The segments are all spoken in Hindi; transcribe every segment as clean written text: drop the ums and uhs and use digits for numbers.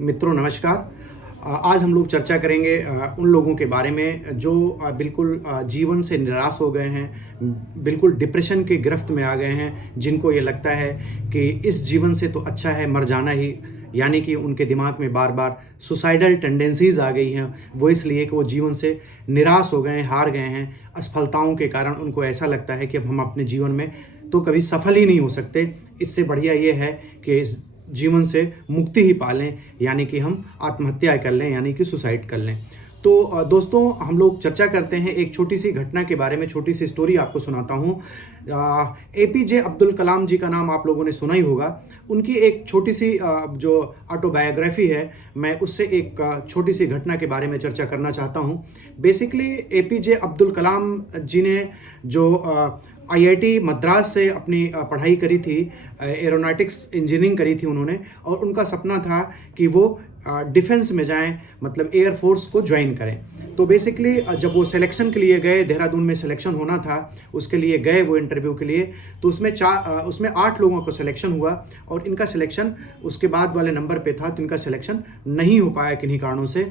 मित्रों नमस्कार। आज हम लोग चर्चा करेंगे उन लोगों के बारे में जो बिल्कुल जीवन से निराश हो गए हैं, बिल्कुल डिप्रेशन के गिरफ्त में आ गए हैं, जिनको ये लगता है कि इस जीवन से तो अच्छा है मर जाना ही। यानी कि उनके दिमाग में बार बार सुसाइडल टेंडेंसीज आ गई हैं। वो इसलिए कि वो जीवन से निराश हो गए हैं, हार गए हैं। असफलताओं के कारण उनको ऐसा लगता है कि अब हम अपने जीवन में तो कभी सफल ही नहीं हो सकते। इससे बढ़िया ये है कि इस जीवन से मुक्ति ही पा लें, यानी कि हम आत्महत्या कर लें, यानी कि सुसाइड कर लें। तो दोस्तों, हम लोग चर्चा करते हैं एक छोटी सी घटना के बारे में। छोटी सी स्टोरी आपको सुनाता हूँ। एपीजे अब्दुल कलाम जी का नाम आप लोगों ने सुना ही होगा। उनकी एक छोटी सी जो ऑटोबायोग्राफी है, मैं उससे एक छोटी सी घटना के बारे में चर्चा करना चाहता हूँ। बेसिकली एपीजे अब्दुल कलाम जी ने जो आईआईटी मद्रास से अपनी पढ़ाई करी थी, एरोनॉटिक्स इंजीनियरिंग करी थी उन्होंने, और उनका सपना था कि वो डिफेंस में जाएं, मतलब एयर फोर्स को ज्वाइन करें। तो बेसिकली जब वो सिलेक्शन के लिए गए, देहरादून में सिलेक्शन होना था, उसके लिए गए वो इंटरव्यू के लिए, तो उसमें 8 लोगों को सिलेक्शन हुआ और इनका सिलेक्शन उसके बाद वाले नंबर पे था, तो इनका सिलेक्शन नहीं हो पाया किन्हीं कारणों से।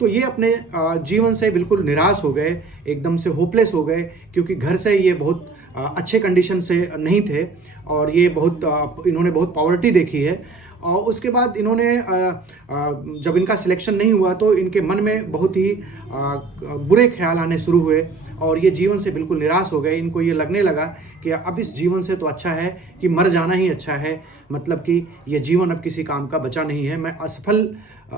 तो ये अपने जीवन से बिल्कुल निराश हो गए, एकदम से होपलेस हो गए, क्योंकि घर से ये बहुत अच्छे कंडीशन से नहीं थे और ये इन्होंने बहुत पॉवर्टी देखी है। और उसके बाद इन्होंने जब इनका सिलेक्शन नहीं हुआ तो इनके मन में बहुत ही बुरे ख्याल आने शुरू हुए और ये जीवन से बिल्कुल निराश हो गए। इनको ये लगने लगा कि अब इस जीवन से तो अच्छा है कि मर जाना ही अच्छा है, मतलब कि ये जीवन अब किसी काम का बचा नहीं है। मैं असफल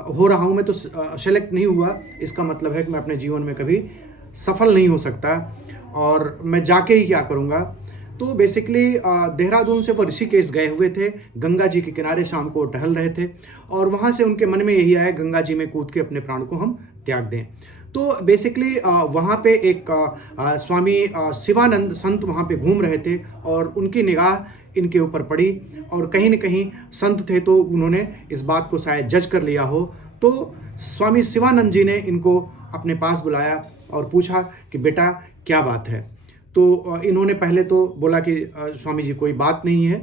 हो रहा हूँ, मैं तो सेलेक्ट नहीं हुआ, इसका मतलब है कि मैं अपने जीवन में कभी सफल नहीं हो सकता और मैं जाके ही क्या करूँगा। तो बेसिकली देहरादून से वो ऋषिकेश गए हुए थे, गंगा जी के किनारे शाम को टहल रहे थे और वहाँ से उनके मन में यही आया, गंगा जी में कूद के अपने प्राण को हम त्याग दें। तो बेसिकली वहाँ पे एक स्वामी शिवानंद संत वहाँ पे घूम रहे थे और उनकी निगाह इनके ऊपर पड़ी और कहीं न कहीं संत थे तो उन्होंने इस बात को शायद जज कर लिया हो। तो स्वामी शिवानंद जी ने इनको अपने पास बुलाया और पूछा कि बेटा क्या बात है। तो इन्होंने पहले तो बोला कि स्वामी जी कोई बात नहीं है,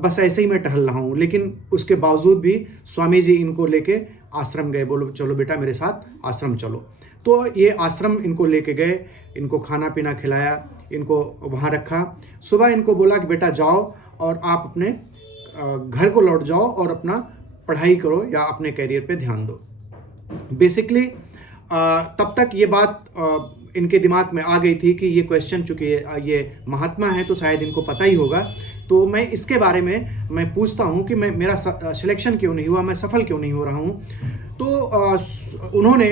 बस ऐसे ही मैं टहल रहा हूँ। लेकिन उसके बावजूद भी स्वामी जी इनको लेके आश्रम गए, बोलो चलो बेटा मेरे साथ आश्रम चलो। तो ये आश्रम इनको लेके गए, इनको खाना पीना खिलाया, इनको वहाँ रखा। सुबह इनको बोला कि बेटा जाओ और आप अपने घर को लौट जाओ और अपना पढ़ाई करो या अपने करियर पे ध्यान दो। बेसिकली तब तक ये बात इनके दिमाग में आ गई थी कि ये क्वेश्चन, चूँकि ये महात्मा है तो शायद इनको पता ही होगा, तो मैं इसके बारे में मैं पूछता हूँ कि मेरा सिलेक्शन क्यों नहीं हुआ, मैं सफल क्यों नहीं हो रहा हूँ। तो उन्होंने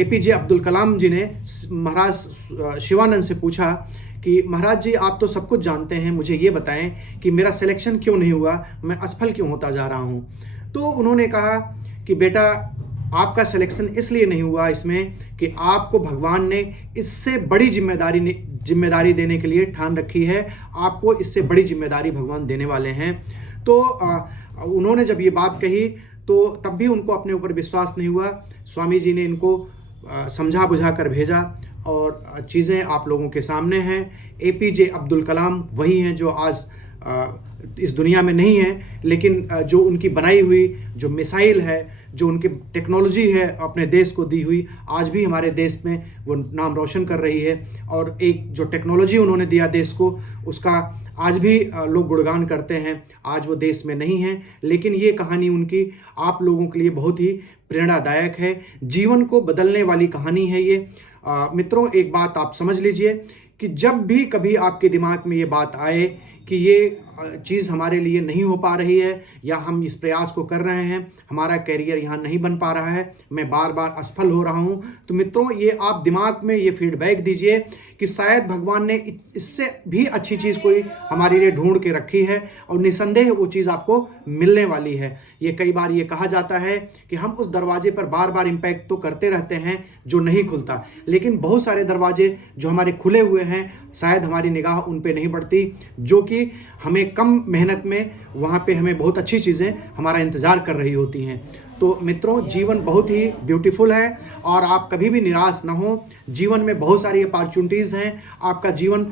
एपीजे अब्दुल कलाम जी ने महाराज शिवानंद से पूछा कि महाराज जी आप तो सब कुछ जानते हैं, मुझे ये बताएं कि मेरा सिलेक्शन क्यों नहीं हुआ, मैं असफल क्यों होता जा रहा हूँ। तो उन्होंने कहा कि बेटा आपका सिलेक्शन इसलिए नहीं हुआ इसमें कि आपको भगवान ने इससे बड़ी जिम्मेदारी देने के लिए ठान रखी है, आपको इससे बड़ी जिम्मेदारी भगवान देने वाले हैं। तो उन्होंने जब ये बात कही तो तब भी उनको अपने ऊपर विश्वास नहीं हुआ। स्वामी जी ने इनको समझा बुझा कर भेजा और चीज़ें आप लोगों के सामने हैं। एपीजे अब्दुल कलाम वही हैं जो आज इस दुनिया में नहीं है, लेकिन जो उनकी बनाई हुई जो मिसाइल है, जो उनकी टेक्नोलॉजी है अपने देश को दी हुई, आज भी हमारे देश में वो नाम रोशन कर रही है। और एक जो टेक्नोलॉजी उन्होंने दिया देश को, उसका आज भी लोग गुणगान करते हैं। आज वो देश में नहीं है, लेकिन ये कहानी उनकी आप लोगों के लिए बहुत ही प्रेरणादायक है, जीवन को बदलने वाली कहानी है ये। मित्रों, एक बात आप समझ लीजिए कि जब भी कभी आपके दिमाग में ये बात आए कि ये चीज़ हमारे लिए नहीं हो पा रही है या हम इस प्रयास को कर रहे हैं, हमारा कैरियर यहाँ नहीं बन पा रहा है, मैं बार बार असफल हो रहा हूँ, तो मित्रों ये आप दिमाग में ये फीडबैक दीजिए कि शायद भगवान ने इससे भी अच्छी चीज़ कोई हमारे लिए ढूंढ के रखी है और निसंदेह वो चीज़ आपको मिलने वाली है। ये कई बार ये कहा जाता है कि हम उस दरवाजे पर बार बार इम्पैक्ट तो करते रहते हैं जो नहीं खुलता, लेकिन बहुत सारे दरवाजे जो हमारे खुले हुए हैं शायद हमारी निगाह उन पे नहीं पड़ती, जो कि हमें कम मेहनत में वहाँ पे हमें बहुत अच्छी चीज़ें हमारा इंतज़ार कर रही होती हैं। तो मित्रों, जीवन बहुत ही ब्यूटीफुल है और आप कभी भी निराश ना हो। जीवन में बहुत सारी अपॉर्चुनिटीज़ हैं, आपका जीवन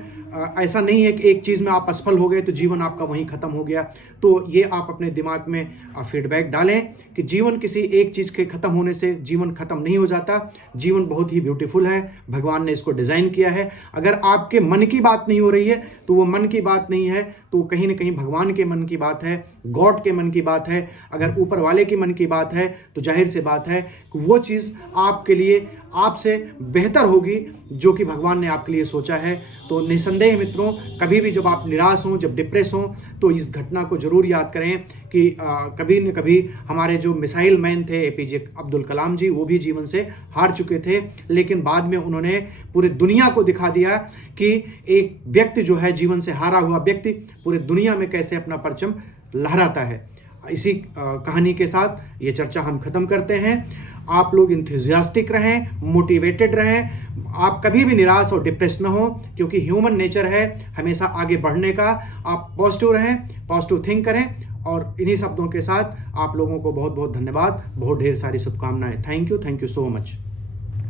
ऐसा नहीं है कि एक चीज़ में आप असफल हो गए तो जीवन आपका वहीं ख़त्म हो गया। तो ये आप अपने दिमाग में फीडबैक डालें कि जीवन किसी एक चीज़ के ख़त्म होने से जीवन ख़त्म नहीं हो जाता। जीवन बहुत ही ब्यूटीफुल है, भगवान ने इसको डिज़ाइन किया है। अगर आपके मन की बात नहीं हो रही है तो वो मन की बात नहीं है, तो कहीं ना कहीं भगवान के मन की बात है, गॉड के मन की बात है। अगर ऊपर वाले के मन की बात है तो जाहिर सी बात है कि वो चीज़ आपके लिए आपसे बेहतर होगी जो कि भगवान ने आपके लिए सोचा है। तो निसंदेह मित्रों, कभी भी जब आप निराश हों, जब डिप्रेस हों, तो इस घटना को ज़रूर याद करें कि कभी न कभी हमारे जो मिसाइल मैन थे एपीजे अब्दुल कलाम जी, वो भी जीवन से हार चुके थे, लेकिन बाद में उन्होंने पूरी दुनिया को दिखा दिया कि एक व्यक्ति जो है, जीवन से हारा हुआ व्यक्ति पूरी दुनिया में कैसे अपना परचम लहराता है। इसी कहानी के साथ ये चर्चा हम ख़त्म करते हैं। आप लोग इंथुजियास्टिक रहें, मोटिवेटेड रहें, आप कभी भी निराश और डिप्रेस ना हो, क्योंकि ह्यूमन नेचर है हमेशा आगे बढ़ने का। आप पॉजिटिव रहें, पॉजिटिव थिंक करें। और इन्हीं शब्दों के साथ आप लोगों को बहुत बहुत धन्यवाद, बहुत ढेर सारी शुभकामनाएं। Thank you so much.